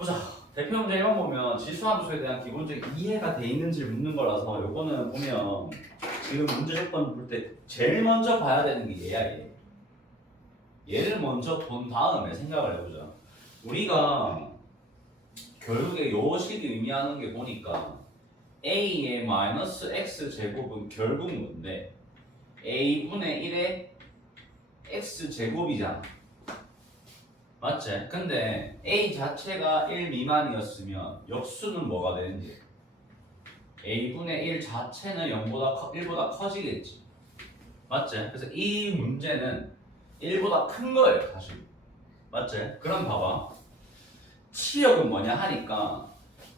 보자. 대표 문제 1번 보면 지수함수에 대한 기본적인 이해가 돼 있는지를 묻는 거라서 요거는 보면 지금 문제 조건 볼 때 제일 먼저 봐야 되는 게 얘야 얘. 얘를 먼저 본 다음에 생각을 해보자. 우리가 결국에 요 식이 의미하는 게 보니까 a의 마이너스 x 제곱은 결국 뭔데? a분의 1의 x 제곱이잖아. 맞지? 근데 a 자체가 1 미만이었으면 역수는 뭐가 되는지? a분의 1 자체는 1보다 커지겠지. 맞지? 그래서 이 문제는 1보다 큰 거예요 사실. 맞지? 그럼 봐봐. 치역은 뭐냐 하니까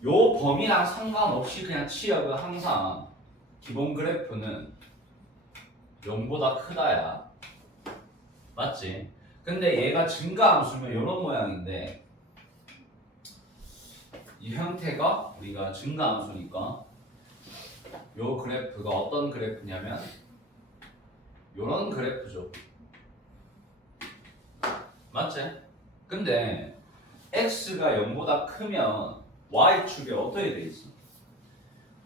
요 범위랑 상관없이 그냥 치역은 항상 기본 그래프는 0보다 크다야. 맞지? 근데 얘가 증가함수면 이런 모양인데 이 형태가 우리가 증가함수니까 요 그래프가 어떤 그래프냐면 요런 그래프죠. 맞지? 근데 x가 0보다 크면 y축에 어떻게 돼 있어?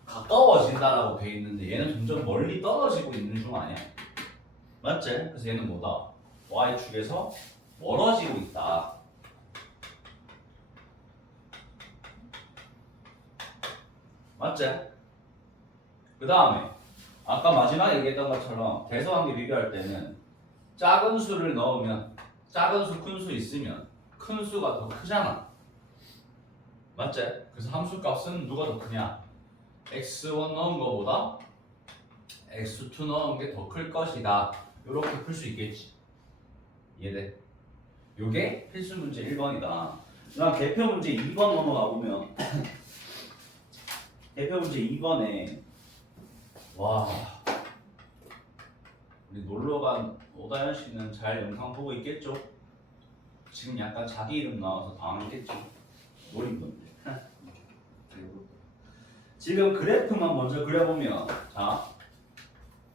가까워진다라고 돼 있는데 얘는 점점 멀리 떨어지고 있는 중 아니야? 맞지? 그래서 얘는 뭐다? y축에서 멀어지고 있다. 맞지? 그 다음에 아까 마지막에 얘기했던 것처럼 대소관계 비교할 때는 작은 수를 넣으면 작은 수, 큰 수 있으면 큰 수가 더 크잖아. 맞지? 그래서 함수 값은 누가 더 크냐? x1 넣은 거보다 x2 넣은 게 더 클 것이다. 이렇게 풀 수 있겠지. 이해돼? 요게 필수 문제 1번이다. 그다음 대표 문제 2번 넘어가 보면 대표 문제 2번에 와 우리 놀러간 오다현 씨는 잘 영상 보고 있겠죠? 지금 약간 자기 이름 나와서 당황했겠죠? 노린 건데. 지금 그래프만 먼저 그려보면 자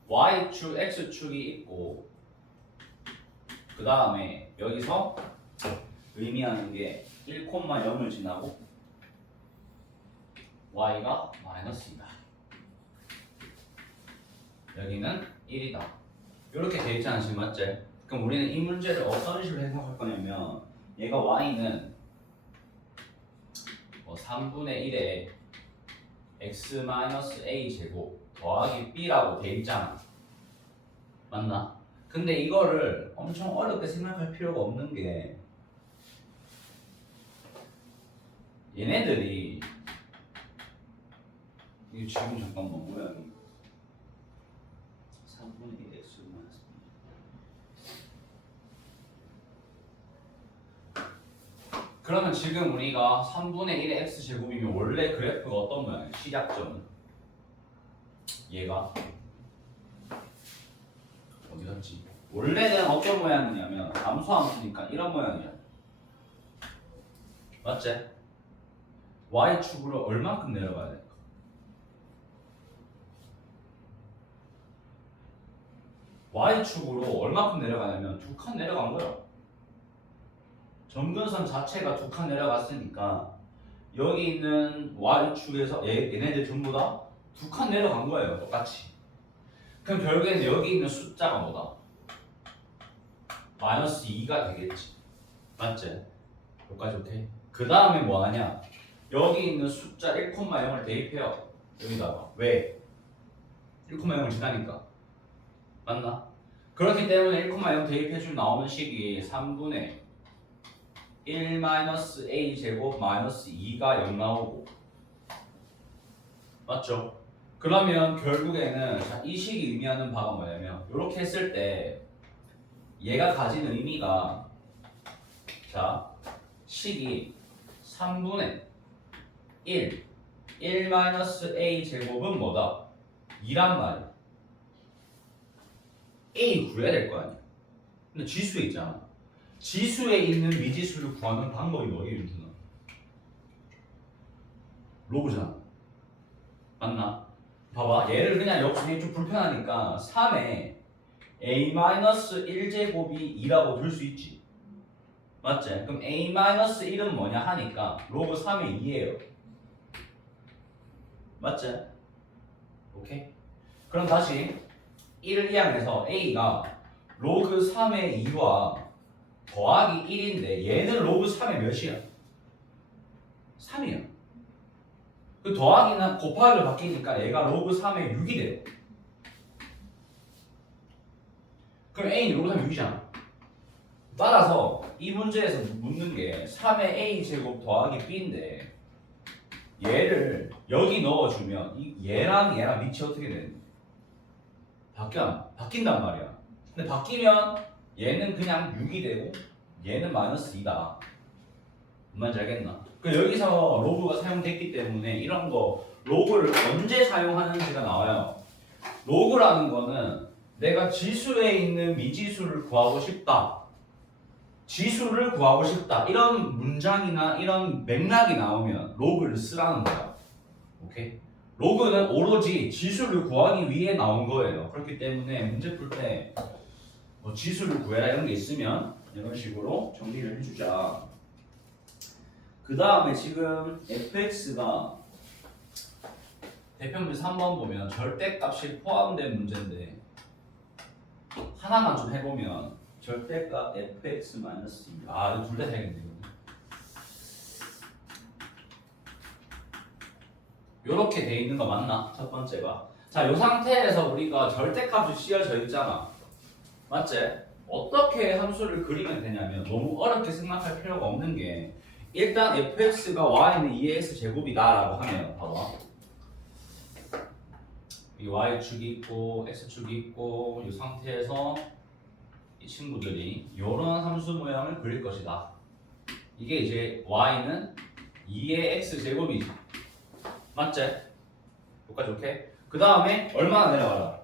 y축, x축이 있고 그 다음에 여기서 의미하는 게 1,0을 지나고 y가 마이너스이다. 여기는 1이다. 이렇게 돼 있지 않지 맞지? 그럼 우리는 이 문제를 어떤 식으로 해석할 거냐면 얘가 y는 3분의 1에 x-a 제곱 더하기 b라고 돼 있잖아. 맞나? 근데 이거를 엄청 어렵게 생각할 필요가 없는 게 얘네들이 이게 지금 잠깐만 모양이 3분의 1 x 마이너스 그러면 지금 우리가 3분의 1의 x 제곱이면 원래 그래프가 어떤 모양이야? 시작점은 얘가 어디 갔지? 원래는 어떤 모양이냐면 함수니까 이런 모양이야. 맞지? y축으로 얼만큼 내려가야 될까? y축으로 얼만큼 내려가냐면 2칸 내려간 거야. 점근선 자체가 2칸 내려갔으니까 여기 있는 y축에서 얘네들 전부 다 2칸 내려간 거예요. 똑같이. 그럼 결국에는 여기 있는 숫자가 뭐다? 마이너스 2가 되겠지. 맞지? 여기까지 오케이? 그 다음에 뭐 하냐? 여기 있는 숫자 1,0을 대입해요. 여기다가. 왜? 1,0을 지나니까. 맞나? 그렇기 때문에 1,0 대입해주면 나오는 식이 3분의 1-a 제곱 마이너스 2가 0 나오고. 맞죠? 그러면 결국에는 이 식이 의미하는 바가 뭐냐면 이렇게 했을 때 얘가 가지는 의미가 자 식이 3분의 1-a 제곱은 뭐다? 2란 말이야. a 구해야 될 거 아니야. 근데 지수에 있잖아. 지수에 있는 미지수를 구하는 방법이 뭐예요? 윤준아? 로그잖아. 맞나? 봐봐 얘를 그냥 역순이 좀 불편하니까 3에 a-1제곱이 2라고 둘 수 있지. 맞지? 그럼 a-1은 뭐냐 하니까 로그 3의 2예요. 맞지? 오케이? 그럼 다시 1을 이항해서 a가 로그 3의 2와 더하기 1인데 얘는 로그 3의 몇이야? 3이야. 그 더하기는 곱하기로 바뀌니까 얘가 로그 3의 6이 돼요. 그럼 a는 로그 3의 6이잖아. 따라서 이 문제에서 묻는 게 3의 a 제곱 더하기 b인데 얘를 여기 넣어주면 얘랑 밑이 어떻게 되는 바뀐단 말이야. 근데 바뀌면 얘는 그냥 6이 되고 얘는 마이너스 2다. 뭔 말인지 알겠나? 그 여기서 로그가 사용됐기 때문에 이런 거 로그를 언제 사용하는지가 나와요. 로그라는 거는 내가 지수에 있는 미지수를 구하고 싶다. 지수를 구하고 싶다. 이런 문장이나 이런 맥락이 나오면 로그를 쓰라는 거야. 오케이? 로그는 오로지 지수를 구하기 위해 나온 거예요. 그렇기 때문에 문제 풀 때 뭐 지수를 구해라 이런 게 있으면 이런 식으로 정리를 해주자. 그 다음에 지금 fx가 대표문제 3번 보면 절대값이 포함된 문제인데 하나만 좀 해보면 절대값 fx-2 이거 둘 다 해야겠네. 요렇게 돼 있는 거 맞나? 첫 번째가. 자, 요 상태에서 우리가 절대값이 씌워져 있잖아. 맞지? 어떻게 함수를 그리면 되냐면 너무 어렵게 생각할 필요가 없는 게 일단 fx가 y는 2x 제곱이다 라고 하면 봐봐. 이 y축이 있고 x축이 있고 이 상태에서 이 친구들이 이런 함수 모양을 그릴 것이다. 이게 이제 y는 2의 x 제곱이지. 맞지? 여기까지 오케이? 그 다음에 얼마나 내려가라?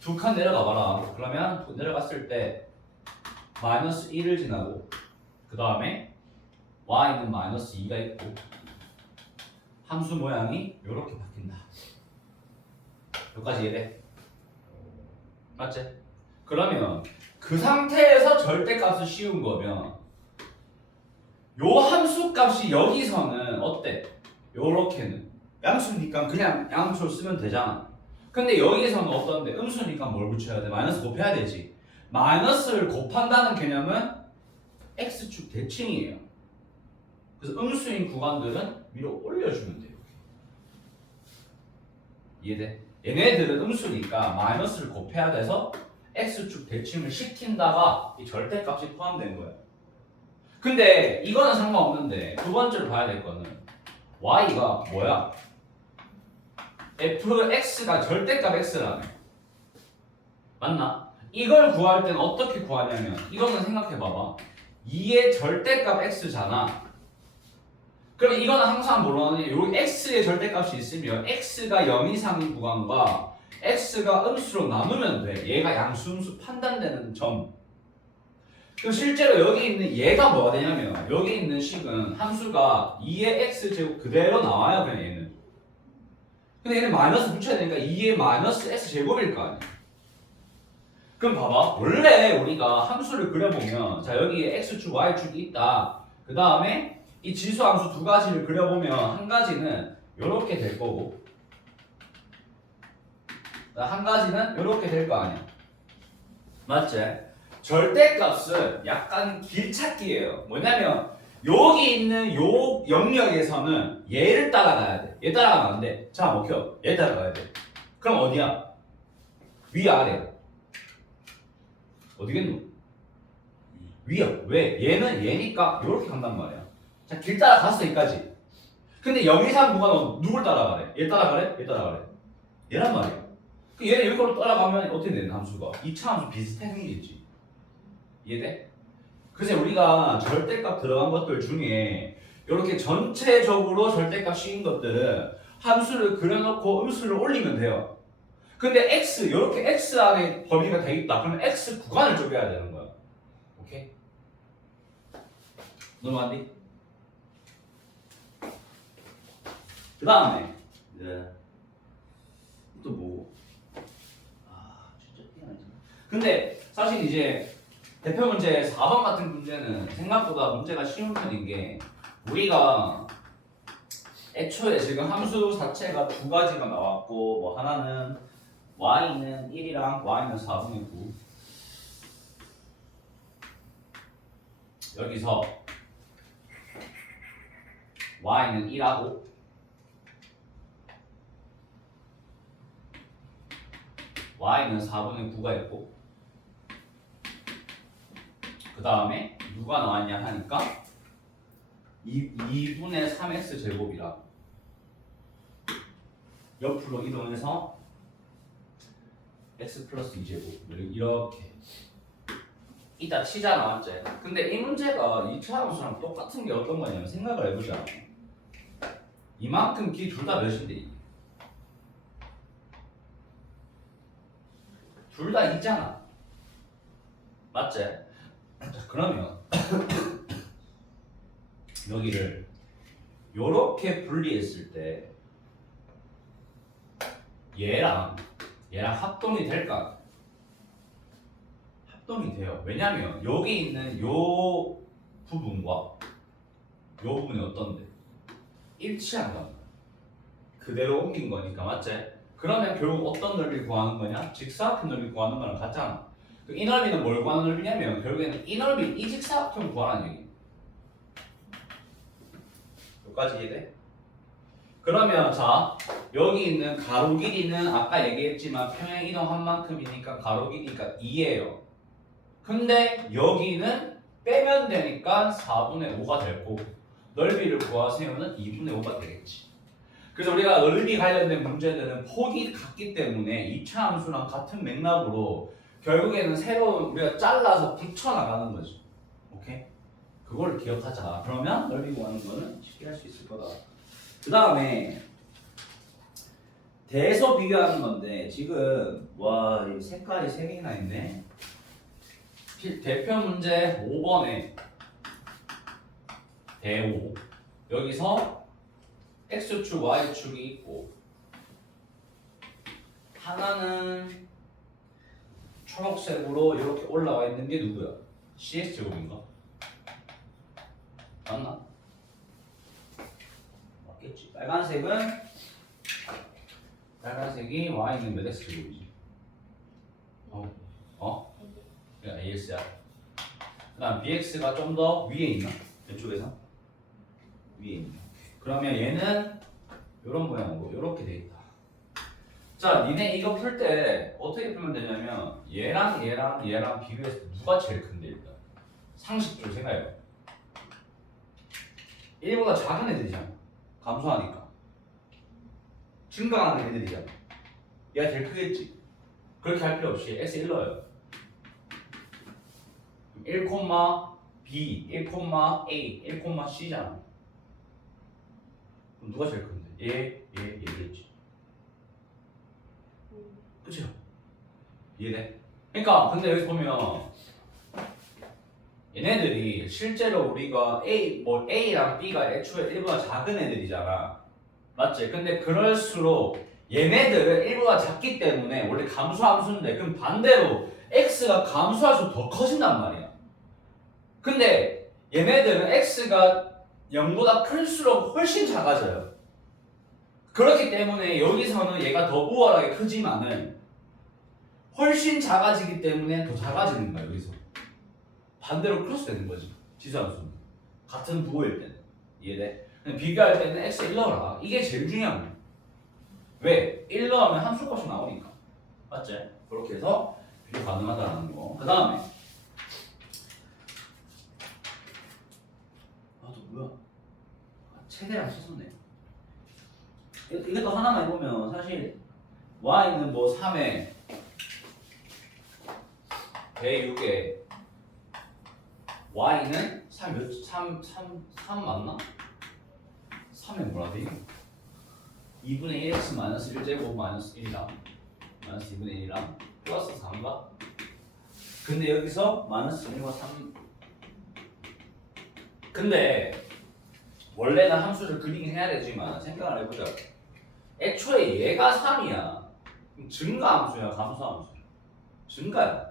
2칸 내려가 봐라. 그러면 내려갔을 때 마이너스 1을 지나고 그 다음에 y는 마이너스 2가 있고 함수 모양이 이렇게 바뀐다. 여기까지 이해돼? 맞지? 그러면 그 상태에서 절대값을 씌운 거면 요 함수 값이 여기서는 어때? 요렇게는 양수니까 그냥 양수를 쓰면 되잖아. 근데 여기서는 어떤데? 음수니까 뭘 붙여야 돼? 마이너스 곱해야 되지. 마이너스를 곱한다는 개념은 x축 대칭이에요. 그래서 음수인 구간들은 위로 올려주면 돼요. 이해돼? 얘네들은 음수니까 마이너스를 곱해야 돼서 x축 대칭을 시킨다가 이 절대값이 포함된 거야. 근데 이거는 상관없는데 두 번째로 봐야 될 거는 y가 뭐야? fx가 절대값 x라며. 맞나? 이걸 구할 때는 어떻게 구하냐면 이거는 생각해봐봐. 2의 절대값 x잖아. 그럼 이거는 항상 뭐라니? 요 x의 절대값이 있으면 x가 0 이상인 구간과 x가 음수로 나누면 돼. 얘가 양수 음수 판단되는 점. 그럼 실제로 여기 있는 얘가 뭐가 되냐면 여기 있는 식은 함수가 2의 x제곱 그대로 나와요. 그냥 얘는. 근데 얘는 마이너스 붙여야 되니까 2의 마이너스 x제곱일 거 아니야. 그럼 봐봐. 원래 우리가 함수를 그려보면 자 여기에 x축 y축이 있다. 그 다음에 이 지수 함수 두 가지를 그려보면 한 가지는 이렇게 될 거고 한 가지는 이렇게 될 거 아니야. 맞지? 절대값은 약간 길찾기예요. 뭐냐면 여기 있는 요 영역에서는 얘를 따라가야 돼. 얘 따라가면 안 돼. 자, 먹혀. 얘 따라가야 돼. 그럼 어디야? 위 아래야. 어디겠노? 위야. 왜? 얘는 얘니까 이렇게 간단 말이야. 자, 길 따라갔어 여기까지. 근데 0, 2, 3 구간은 누굴 따라가래? 얘 따라가래? 얘 따라가래? 얘란 말이야. 그 얘는 여기로 따라가면 어떻게 되는 함수가? 2차 함수 비슷해 생기겠지. 이해돼? 그래서 우리가 절대값 들어간 것들 중에 이렇게 전체적으로 절대값 씌인 것들은 함수를 그려놓고 음수를 올리면 돼요. 근데 x 이렇게 x 안에 범위가 돼 있다. 그러면 x 구간을 쪼개야 되는 거야. 오케이? 넘어갔니? 그 다음에 또 뭐? 진짜 희한하잖아. 근데 사실 이제 대표 문제 4번 같은 문제는 생각보다 문제가 쉬운 편인 게 우리가 애초에 지금 함수 자체가 두 가지가 나왔고 뭐 하나는 y는 1이랑 y는 4분의 9 여기서 y는 1하고 y는 4분의 9가 있고 그 다음에 누가 나왔냐 하니까 2분의 3x 제곱이라 옆으로 이동해서 x 플러스 2제곱 이렇게 이따 치자 나왔지. 근데 이 문제가 2차 함수랑 똑같은 게 어떤 거냐면 생각을 해보자. 이만큼 길 둘 다 몇인데 둘 다 2잖아. 맞지? 자, 그러면 여기를 요렇게 분리했을 때 얘랑 합동이 될까? 합동이 돼요. 왜냐면 여기 있는 요 부분과 요 부분이 어떤데? 일치한 거야. 그대로 옮긴 거니까 맞지? 그러면 결국 어떤 넓이 구하는 거냐? 직사각형 넓이 구하는 거랑 같잖아. 이 넓이는 뭘 구하는 넓이냐면 결국에는 이 넓이 이 직사각형 구하라는 얘기. 여기까지 이해돼? 그러면 자 여기 있는 가로 길이는 아까 얘기했지만 평행 이동한 만큼이니까 가로 길이가 2예요. 근데 여기는 빼면 되니까 4분의 5가 될 거고 넓이를 구하세요는 2분의 5가 되겠지. 그래서 우리가 넓이 관련된 문제들은 폭이 같기 때문에 2차 함수랑 같은 맥락으로 결국에는 새로 우리가 잘라서 붙여나가는 거죠. 오케이? 그걸 기억하자. 그러면 넓이 구하는 거는 쉽게 할 수 있을 거다. 그 다음에 대서 비교하는 건데 지금 와 이 색깔이 3개나 있네. 대표 문제 5번에 대5 여기서 x축 y축이 있고 하나는 초록색으로 이렇게 올라와 있는 게 누구야? CS제곱인가? 맞나? 맞겠지. 빨간색이 y는 몇 x제곱이지? 그러니까 AS야. 그 다음 BX가 좀 더 위에 있나? 왼쪽에서? 위에 있네. 그러면 얘는 이런 모양으로 이렇게 돼 있다. 자, 니네 이거 풀 때 어떻게 풀면 되냐면 얘랑 비교해서 누가 제일 큰데 일단 상식적으로 생각해봐. 1보다 작은 애들이잖아. 감소하니까. 증가하는 애들이잖아. 얘가 제일 크겠지. 그렇게 할 필요 없이 x 1 넣어요. 1, B, 1, A, 1, C잖아. 그럼 누가 제일 큰데? 얘겠지. 그쵸? 이해돼? 그러니까 근데 여기 보면 얘네들이 실제로 우리가 A랑 B가 애초에 1보다 작은 애들이잖아. 맞지? 근데 그럴수록 얘네들은 1보다 작기 때문에 원래 감소함수인데 그럼 반대로 X가 감소할수록 더 커진단 말이야. 근데 얘네들은 x가 0보다 클수록 훨씬 작아져요. 그렇기 때문에 여기서는 얘가 더 우월하게 크지만은 훨씬 작아지기 때문에 더 작아지는 거야 여기서. 반대로 크로스 되는 거지 지수함수는. 같은 부호일 때는. 이해돼? 비교할 때는 x 1 넣어라. 이게 제일 중요한 거야. 왜? 1 넣으면 함수값이 나오니까. 맞지? 그렇게 해서 비교 가능하다는 거. 그 다음에 뭐야? 최대한 썼네. 이것도 하나만 해보면 사실 y는 뭐 3에 대 6에 y는 3 맞나? 3에 뭐라 돼? 2분의 1x 마이너스 1제곱 마이너스 1이랑 마이너스 2분의 1이랑 플러스 3가 근데 여기서 마이너스 1과 3 근데 원래는 함수를 그리긴 해야 되지만 생각을 해보자. 애초에 얘가 3이야. 그럼 증가함수야 감소함수야? 증가야.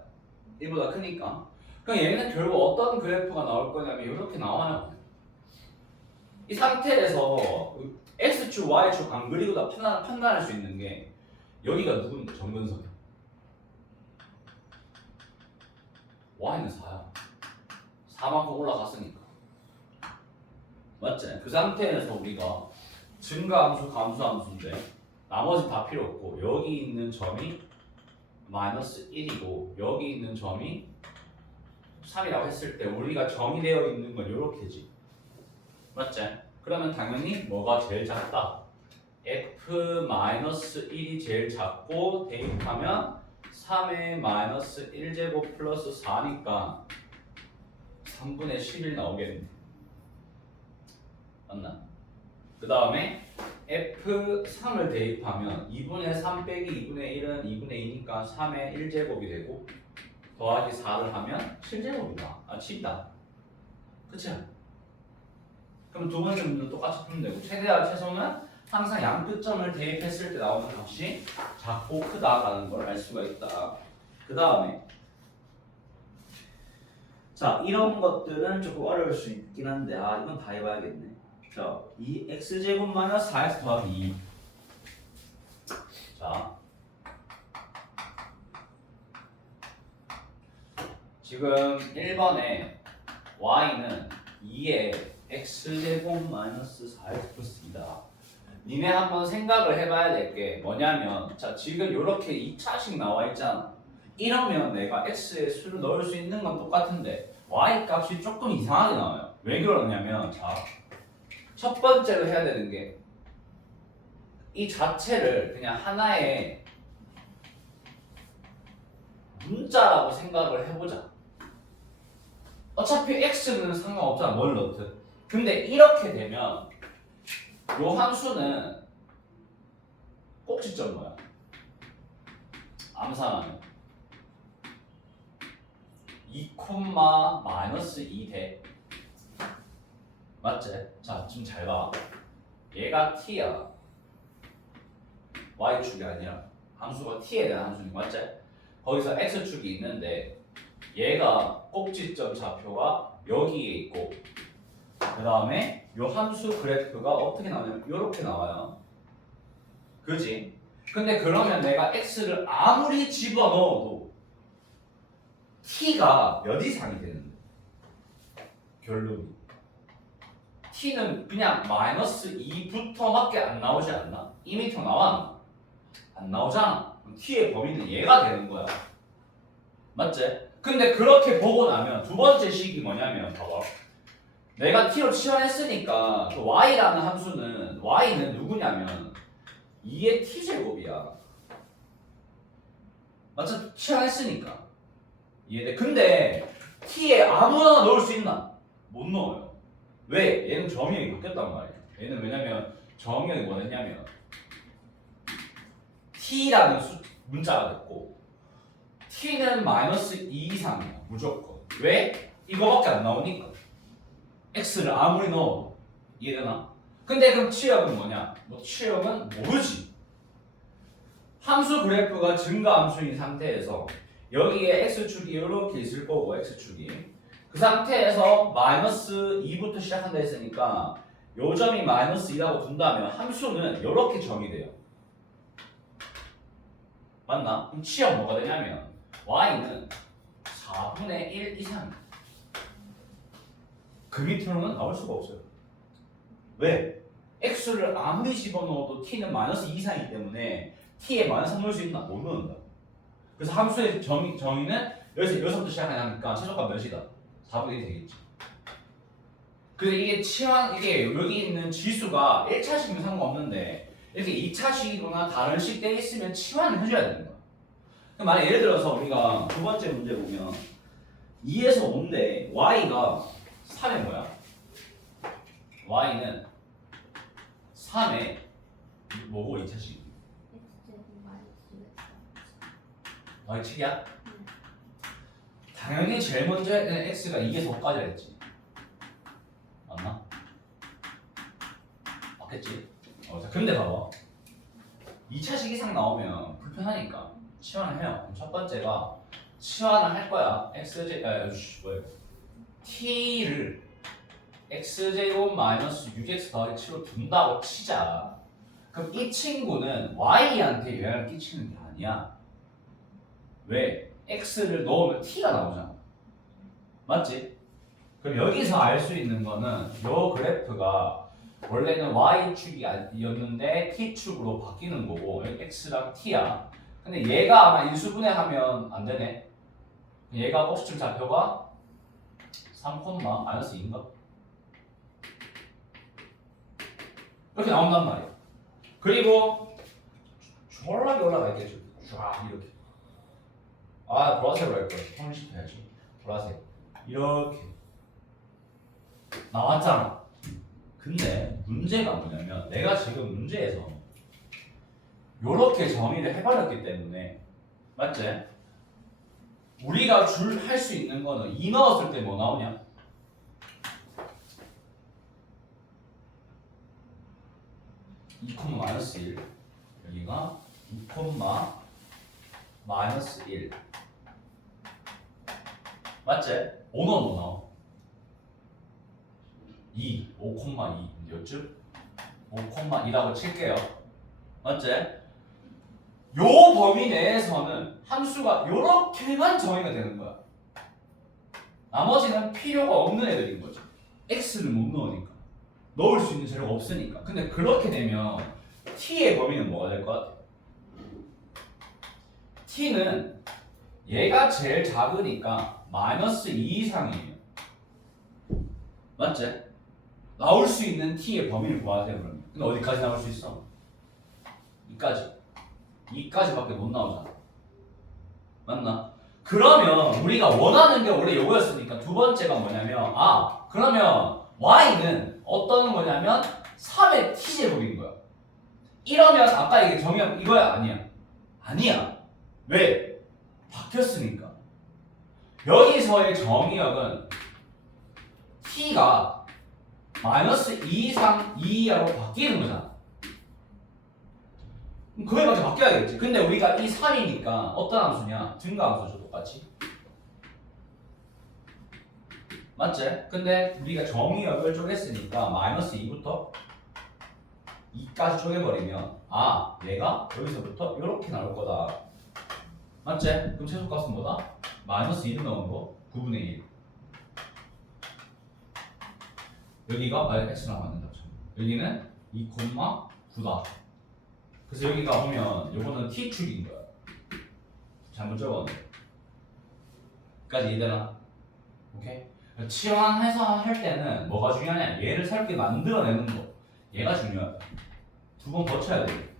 1보다 크니까. 그럼 얘는 결국 어떤 그래프가 나올 거냐면 이렇게 나와요. 이 상태에서 x축, y축 안 그리고 다 판단할 수 있는 게 여기가 누군데? 정근선이야. y는 4야. 4만큼 올라갔으니까. 맞지? 그 상태에서 우리가 증가함수, 감소함수인데 나머지 다 필요 없고 여기 있는 점이 마이너스 1이고 여기 있는 점이 3이라고 했을 때 우리가 정의되어 있는 건 이렇게지. 맞지? 그러면 당연히 뭐가 제일 작다? f-1이 제일 작고 대입하면 3의 마이너스 1제곱 플러스 4니까 3분의 11 나오겠네. 맞나? 그 다음에 f3을 대입하면 2분의 3 빼기 2분의 1은 2분의 2니까 3의 1제곱이 되고 더하기 4를 하면 7제곱이다. 아 7이다. 그치? 그럼 두 번째 문제도 똑같이 풀면 되고 최대와 최소는 항상 양 끝점을 대입했을 때 나오는 값이 작고 크다라는 걸 알 수가 있다. 그 다음에 자 이런 것들은 조금 어려울 수 있긴 한데 이건 다 해봐야겠네. 자, 이 x제곱 마이너스 4x 더하기 2. 자, 지금 1번에 y는 2에 x제곱 마이너스 4x 플러스 2다. 니네 한번 생각을 해봐야 될 게 뭐냐면 자 지금 이렇게 2차식 나와 있잖아. 이러면 내가 x의 수를 넣을 수 있는 건 똑같은데 y 값이 조금 이상하게 나와요. 왜 그러냐면 자 첫 번째로 해야 되는 게 이 자체를 그냥 하나의 문자라고 생각을 해보자. 어차피 x는 상관없잖아. 뭘 넣든. 근데 이렇게 되면 요 함수는 꼭지점 뭐야? 암산하면 2, 마이너스 2 대. 맞지? 자, 지금 잘 봐. 얘가 t야. y축이 아니라 함수가 t에 대한 함수니까 맞지? 거기서 x축이 있는데 얘가 꼭지점 좌표가 여기에 있고 그 다음에 요 함수 그래프가 어떻게 나오냐면 이렇게 나와요. 그지? 근데 그러면 내가 x를 아무리 집어넣어도 t가 몇 이상이 되는데 결론이 t는 그냥 마이너스 2부터밖에 안 나오지 않나? 2m 나와? 안 나오잖아. 그럼 t의 범위는 얘가 되는 거야. 맞지? 근데 그렇게 보고 나면 두 번째 식이 뭐냐면 봐봐. 내가 t로 치환했으니까 그 y라는 함수는 y는 누구냐면 2의 t제곱이야. 맞죠? 치환했으니까 이해돼? 근데 t에 아무나 넣을 수 있나? 못 넣어요. 왜? 얘는 정의역이 바뀌었단 말이야. 얘는 왜냐면 정의역이 뭐였냐면 t라는 문자가 됐고 t는 마이너스 2 이상이야. 무조건. 왜? 이거밖에 안 나오니까. x를 아무리 넣어도. 이해되나? 근데 그럼 치역은 뭐냐? 뭐 치역은 모르지. 함수 그래프가 증가함수인 상태에서 여기에 x축이 이렇게 있을 거고 x축이 그 상태에서 마이너스 2부터 시작한다 했으니까 요 점이 마이너스 2라고 둔다면 함수는 이렇게 정의돼요. 맞나? 그럼 치역 뭐가 되냐면 y는 4분의 1 이상. 그 밑으로는 나올 수가 없어요. 왜? x를 아무리 집어넣어도 t는 마이너스 2 이상이기 때문에 t에 마이너스 3 넣을 수 있나? 못 넣는다. 그래서 함수의 정의는 여기서부터 시작하니까 최소값 몇이다? 4분의 1 되겠지. 근데 이게 이게 여기 있는 지수가 1차식이면 상관없는데 이렇게 2차식이거나 다른 식 때 있으면 치환을 해줘야 되는 거야. 그럼 만약 예를 들어서 우리가 두 번째 문제 보면 2에서 5인데 y가 3의 뭐야? y는 3의 뭐고 2차식? y 7이야? 당연히 제일 먼저 해야 되는 x가 2에서 5까지 했지. 맞나? 맞겠지? 자, 근데 봐봐. 2차식 이상 나오면 불편하니까 치환을 해요. 그럼 첫 번째가 치환을 할 거야. 뭐야? t를 x제곱 마이너스 6x 더하기 7로 둔다고 치자. 그럼 이 친구는 y한테 영향을 끼치는 게 아니야. 왜? x를 넣으면 t가 나오잖아. 맞지? 그럼 여기서 알 수 있는 거는 요 그래프가 원래는 y축이었는데 t축으로 바뀌는 거고 x랑 t야. 근데 얘가 아마 인수분해하면 안 되네. 얘가 꼭지점 좌표가 3, 마이너스 2인가? 이렇게 나온단 말이야. 그리고 졸라게 올라가 있겠죠. 쫙 이렇게. 아 보라색으로 할 거야. 형식해야지. 보라색. 이렇게 나왔잖아. 근데 문제가 뭐냐면 내가 지금 문제에서 요렇게 정의를 해버렸기 때문에 맞지? 우리가 할 수 있는 거는 2 넣었을 때 뭐 나오냐? 2, 마이너스 1 여기가 2, 마이너스 1 맞지? 5 넣으면 뭐 나와? 2, 5,2 요쯤? 5,2라고 칠게요. 맞지? 요 범위 내에서는 함수가 요렇게만 정의가 되는 거야. 나머지는 필요가 없는 애들인 거지. x를 못 넣으니까. 넣을 수 있는 재료가 없으니까. 근데 그렇게 되면 t의 범위는 뭐가 될 것 같아? t는 얘가 제일 작으니까 마이너스 2 이상이에요. 맞지? 나올 수 있는 t의 범위를 구하세요 그러면. 근데 어디까지 나올 수 있어? 2까지. 2까지밖에 못 나오잖아. 맞나? 그러면 우리가 원하는 게 원래 요거였으니까 두 번째가 뭐냐면 그러면 y는 어떤 거냐면 3의 t제곱인 거야. 이러면 아까 이게 정의역 이거야 아니야? 아니야. 왜? 바뀌었으니까. 여기서의 정의역은 t가 마이너스 2 이상 2 이하로 바뀌는 거잖아. 그거에맞게 바뀌어야겠지. 근데 우리가 이 3이니까 어떤 함수냐? 증가함수죠 똑같이. 맞지? 근데 우리가 정의역을 쪼갰으니까 마이너스 2부터 2까지 쪼개버리면 얘가 여기서부터 이렇게 나올 거다. 맞지? 그럼 최소값은 뭐다? 마이너스 1을 넣은 거 9분의 1. 여기가 x랑 맞는다. 여기는 2,9다. 그래서 여기가 보면 요거는 t축인 거야. 잘못 적었네. 까지 이해되나? 오케이? 치환해서 할 때는 뭐가 중요하냐? 얘를 새롭게 만들어내는 거. 얘가 중요하다. 두 번 거쳐야 돼.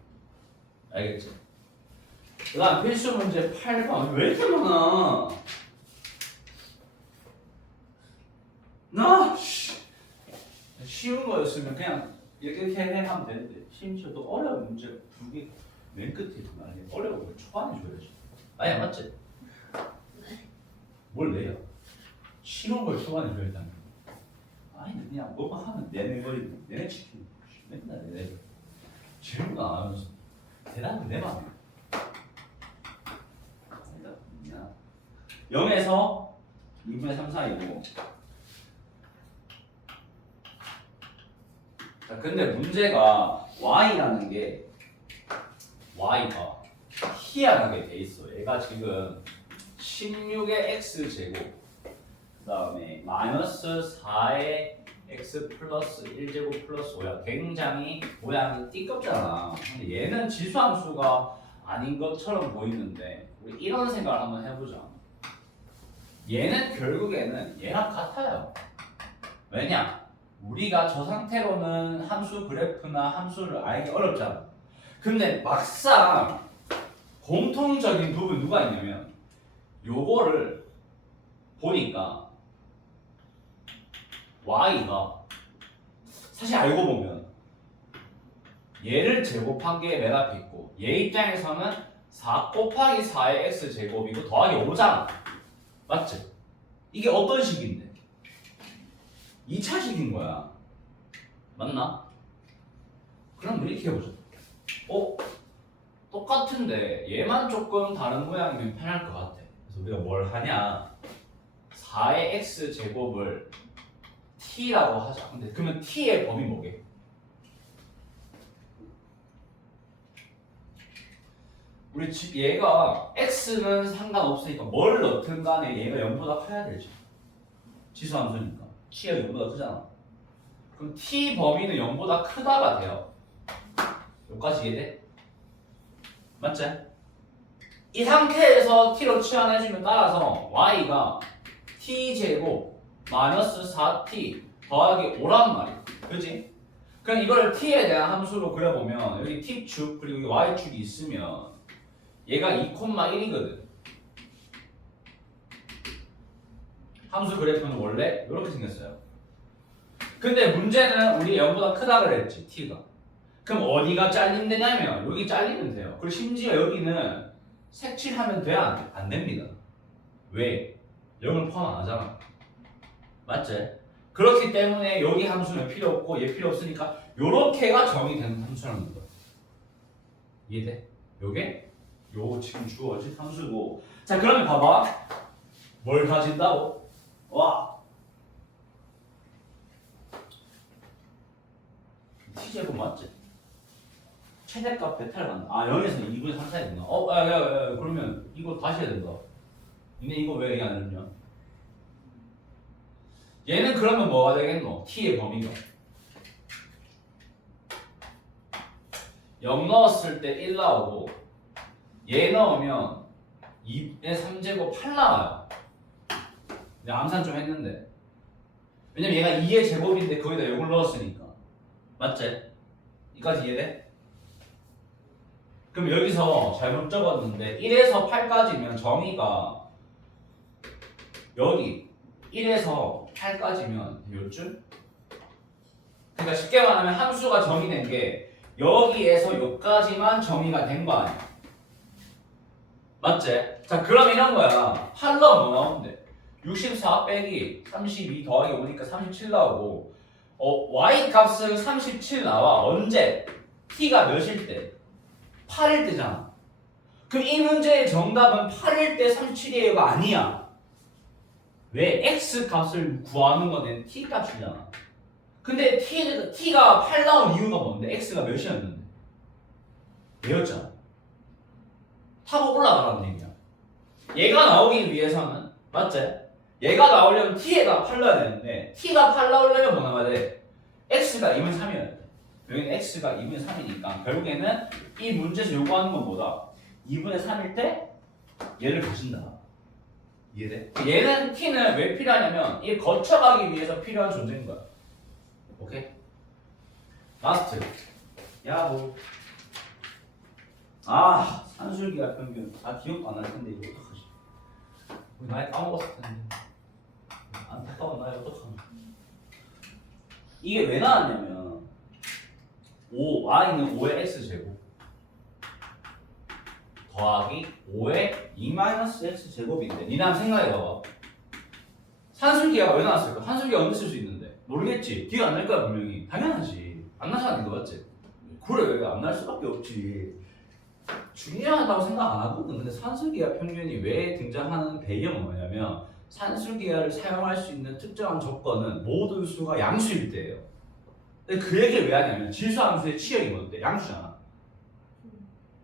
알겠지? 그 다음 필수 문제 8번. 왜 이렇게 많아? 쉬운 거였으면 그냥 이렇게 하면 되는데 심지어 또 어려운 문제 두 개 맨 끝에 있구나. 어려운 거 초반에 줘야지. 아니야 맞지? 뭘 내요? 쉬운 걸 초반에 줘야 된다는 거. 아니 그냥 뭐가 하면 내내버리고 내내치키고 맨날 내내 질문 안 하면서 대답은 내 맘이야. 0에서 2분의 3 사이고. 자, 근데 문제가 y라는 게 y가 희한하게 돼 있어. 얘가 지금 16의 x 제곱, 그 다음에 마이너스 4의 x 플러스 1제곱 플러스 5야. 굉장히 모양이 띠껍잖아. 근데 얘는 지수함수가 아닌 것처럼 보이는데 우리 이런 생각을 한번 해보자. 얘는 결국에는 얘랑 같아요. 왜냐? 우리가 저 상태로는 함수 그래프나 함수를 알기 어렵잖아. 근데 막상 공통적인 부분 누가 있냐면 요거를 보니까 y가 사실 알고 보면 얘를 제곱한 게 맨 앞에 있고 얘 입장에서는 4 곱하기 4의 x 제곱이고 더하기 5잖아. 맞지? 이게 어떤 식인데? 2차식인 거야. 맞나? 그럼 우리 이렇게 해보자. 똑같은데 얘만 조금 다른 모양이면 편할 것 같아. 그래서 우리가 뭘 하냐? 4의 x 제곱을 t라고 하자. 근데 그러면 t의 범위 뭐게? 우리 얘가 x는 상관없으니까 뭘 넣든 간에 얘가 0보다 커야 되지. 지수함수니까 t가 0보다 크잖아. 그럼 t 범위는 0보다 크다가 돼요. 여기까지 이해돼? 맞지? 이 상태에서 t로 치환해주면 따라서 y가 t제곱 마이너스 4t 더하기 5란 말이야. 그지? 그럼 이걸 t에 대한 함수로 그려보면 여기 t축 그리고 여기 y축이 있으면 얘가 2,1이거든. 함수 그래프는 원래 이렇게 생겼어요. 근데 문제는 우리 0보다 크다 그랬지, t가. 그럼 어디가 잘린다냐면 여기 잘리면 돼요. 그리고 심지어 여기는 색칠하면 돼? 안 됩니다. 왜? 0을 포함 안 하잖아. 맞지? 그렇기 때문에 여기 함수는 필요 없고 얘 필요 없으니까 요렇게가 정의되는 함수라는 거야. 이해돼? 요게? 요 지금 주어진 함수고. 자, 그러면 봐봐. 뭘 가진다고? 와! t제곱 맞지? 최대값 배탈 간다. 아, 0에서는 2분의 3 사야 된다. 야, 그러면 이거 다시 해야 된다. 니네 이거 왜 얘기 안 해줬냐? 얘는 그러면 뭐가 되겠노? t의 범위가 0 넣었을 때 1 나오고 얘 넣으면 2의 3제곱 8 나와요. 내가 암산 좀 했는데 왜냐면 얘가 2의 제곱인데 거기다 0을 넣었으니까. 맞지? 이까지 이해돼? 그럼 여기서 잘못 적었는데 1에서 8까지면 정의가 여기 1에서 8까지면 요쯤? 그러니까 쉽게 말하면 함수가 정의된 게 여기에서 여기까지만 정의가 된 거 아니야. 맞지? 자, 그럼 이런 거야. 8 넣으면 뭐 나오는데 64 빼기 32 더하기 5니까 37 나오고 y 값은 37 나와. 언제? t가 몇일 때? 8일 때잖아. 그럼 이 문제의 정답은 8일 때 37이에요가 아니야. 왜? x 값을 구하는 거는 t 값이잖아. 근데 t가 8 나온 이유가 뭔데? x가 몇이었는데? 얘였잖아. 타고 올라가라는 얘기야. 얘가 나오기 위해서는 맞지? 얘가 나오려면 t에다 8 넣어야 되는데 t가 8 나오려면 뭐 나와야 돼? x가 2분의 3이어야 돼. 여기는 x가 2분의 3이니까 결국에는 이 문제에서 요구하는 건 뭐다? 2분의 3일 때 얘를 보신다. 이해돼? 얘는 t는 왜 필요하냐면 얘 거쳐가기 위해서 필요한 존재인 거야. 오케이? 라스트. 야 뭐. 산술기하 평균. 기억도 안 날 텐데 이거 어떡하지? 우리 많이 까먹었을 텐데. 안타까운 나이 어떡하나. 이게 왜 나왔냐면 y는 5의 x제곱 더하기 5의 2-x제곱인데 니네 한번 생각해봐봐. 산술기하가 왜 나왔을까? 산술기가 언제 쓸 수 있는데? 모르겠지. 기억 안 날 거야 분명히. 당연하지. 안 나잖아 이거 맞지? 그래 안 날 수밖에 없지. 중요하다고 생각 안 하거든. 근데 산술기하 평균이 왜 등장하는 배경은 뭐냐면 산술기하를 사용할 수 있는 특정한 조건은 모든 수가 양수일 때예요. 근데 그 얘기를 왜 하냐면 지수함수의 치역이 뭔데? 양수잖아.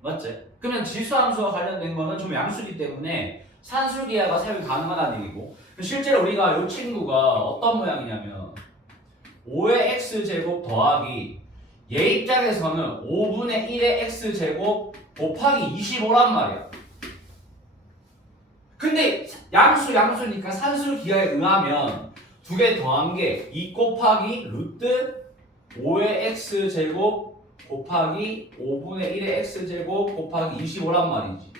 맞지? 그러면 지수함수와 관련된 거는 좀 양수이기 때문에 산술기하가 사용이 가능하다는 얘기고 실제로 우리가 이 친구가 어떤 모양이냐면 5의 x제곱 더하기 얘 입장에서는 5분의 1의 x제곱 곱하기 25란 말이야. 근데 양수니까 산술기하에 의하면 두 개 더한 게 2 곱하기 루트 5의 x제곱 곱하기 5분의 1의 x제곱 곱하기 25란 말이지.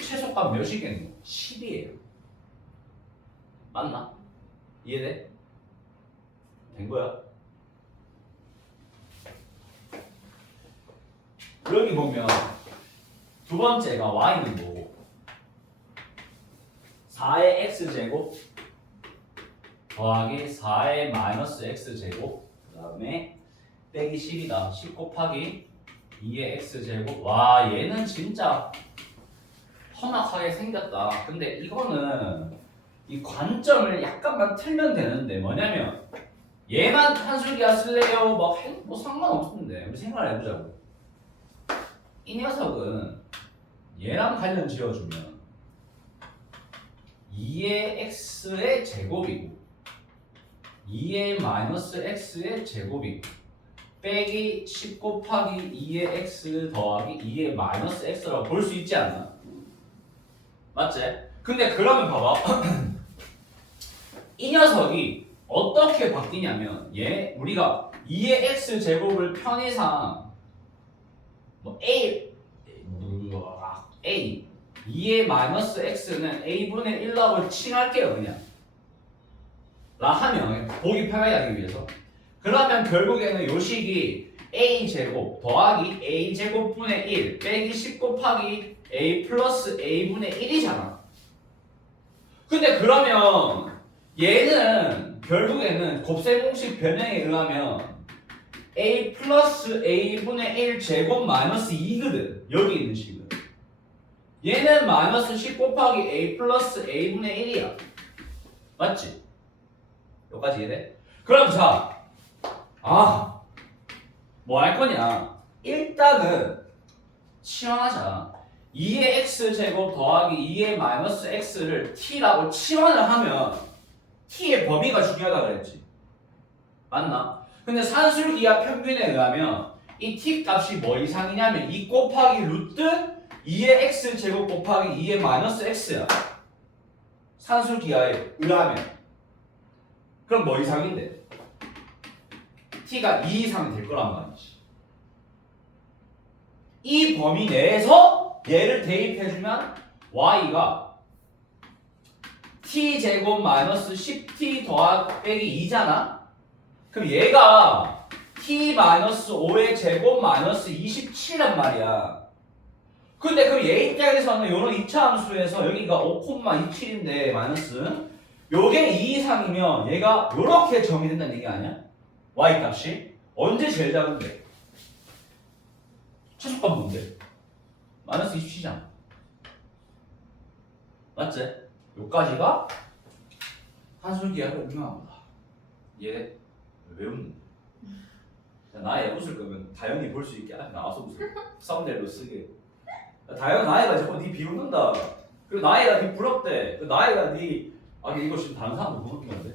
최소값 몇이겠노? 10이에요. 맞나? 이해돼? 된 거야? 여기 보면 두 번째가 y는 뭐고 4의 x제곱 더하기 4의 마이너스 x제곱 그 다음에 빼기 10이다. 10 곱하기 2의 x제곱. 와 얘는 진짜 험악하게 생겼다. 근데 이거는 이 관점을 약간만 틀면 되는데 뭐냐면 얘만 한술기하 쓸래요? 뭐 상관없는데 우리 생각을 해보자고. 이 녀석은 얘랑 관련 지어주면 2의 x의 제곱이고 2의 마이너스 x의 제곱이고 빼기 10 곱하기 2의 x 더하기 2의 마이너스 x라고 볼 수 있지 않나? 맞지? 근데 그러면 봐봐. 이 녀석이 어떻게 바뀌냐면 얘 우리가 2의 x 제곱을 편의상 뭐 a 2의 마이너스 x는 a분의 1라고 칭할게요 그냥 라 하면 보기 편하게 하기 위해서 그러면 결국에는 요 식이 a제곱 더하기 a제곱분의 1 빼기 10 곱하기 a 플러스 a분의 1이잖아. 근데 그러면 얘는 결국에는 곱셈 공식 변형에 의하면 a 플러스 a분의 1 제곱 마이너스 2거든. 여기 있는 식은 얘는 마이너스 10 곱하기 a 플러스 a분의 1이야. 맞지? 여기까지 이해돼? 그럼 자, 뭐 할 거냐? 일단은 치환하자. 2의 x제곱 더하기 2의 마이너스 x를 t라고 치환을 하면 t의 범위가 중요하다 그랬지. 맞나? 근데 산술기하 평균에 의하면 이 t 값이 뭐 이상이냐면 2 곱하기 루트 2의 x제곱 곱하기 2의 마이너스 x야. 산술기하에 의하면. 그럼 뭐 이상인데? t가 2 이상이 될 거란 말이지. 이 범위 내에서 얘를 대입해주면 y가 t제곱 마이너스 10t 더하기 빼기 2잖아? 그럼 얘가 t 마이너스 5의 제곱 마이너스 27란 말이야. 근데 그럼 얘 입장에서는 이런 2차 함수에서 여기가 5,27인데 마이너스 요게 2 이상이면 얘가 요렇게 정의된다는 얘기 아니야? y 값이 언제 제일 작은데? 최소값 뭔데? 마이너스 27이잖아. 맞지? 요까지가 한술기하가 유명한 거다. 이해돼? 왜 웃는? 나애 웃을 거면 다영이 볼 수 있게 앞에 나와서 웃을. 썸네일로 쓰게. 다영 나애가 자꾸 니 비웃는다. 그리고 나애가 니 부럽대. 나애가 니 이거 지금 다른 사람도 못 웃기는데?